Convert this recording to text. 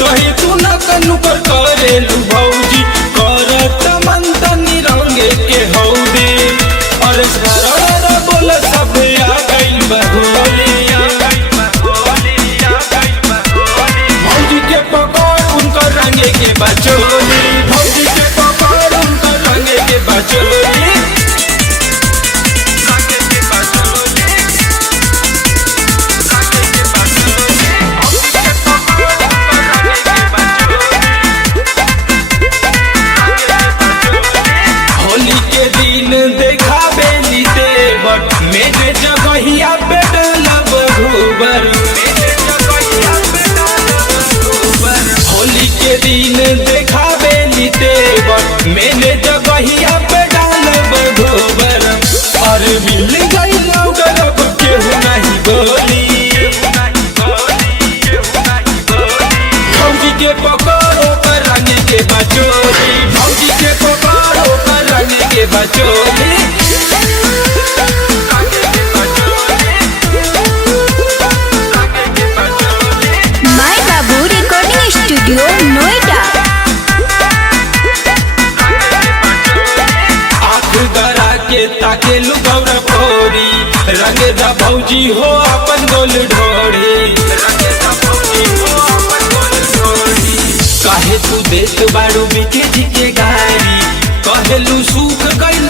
झूठही तू न कनुकर करेलू भौजी करत मन तनी रंगे के हौदी और सरर बोल सब आ गइल बहोली भौजी के पकड़ उनकर रंगे के बचोली भौजी के पकड़ उनकर रंगे के बचोली देखाबेली देवट मेरे जगहिया पे डलब घूबर होली के दिन देखाबेली देवट मेरे जगहिया पे डलब घूबर और मिल गई गलब केहू नहीं बोली भौजी के पकड़ो कर रंग के बचोली भौजी के पकड़ो कर रंग के बचोली स्टूडियो नोएडा। आँख गरा के ताके लुकौरा फोरी रंगे दा भौजी हो अपन गोल ढोरी काहे तू देत बारू बिके जी के गारी कहेलू सूख गइल